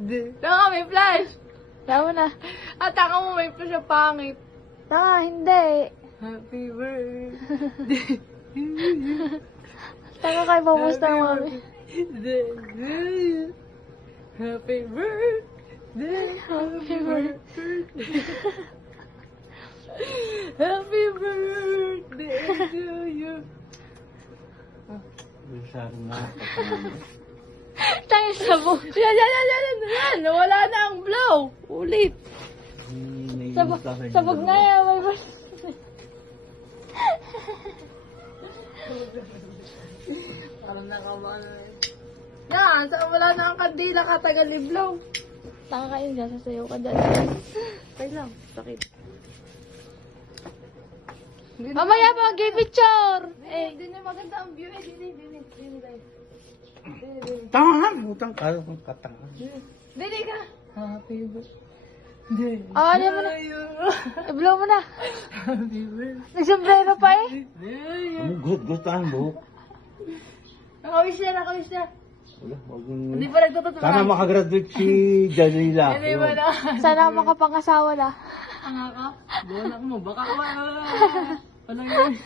Tanga, may flash. Tama na. At tanga mo, may flash na pangit. Tama, hindi. Happy birthday. Tama kayo, pamusta ng mami. Happy birthday. Happy birthday. Happy birthday to you. Masyado na. Tayo sabog. Yan. Nawala na ang blow. Ulit. Sabog na yan, may bas. Parang nakabahan na yun. Yan, wala na ang kandila, katagal i-blow. Tanga kayo dyan, sasayaw ka dyan. Kaya lang, sakit. Mamaya pa, mag-give picture. Hindi na maganda ang view. Dini. Tama na, butang ka. Katanga. Dini ka. Happy birthday. Ano mo na? I-blow mo na. Happy birthday. Nagsombrero pa eh. Good tayo buhok. Nakawis na. Wala, Hindi pa nagtututunan. sana makagraduate si Janila. Hindi ba na? Sana makapangasawa na. Ang ka? Buwan ako mo. Baka wala yun.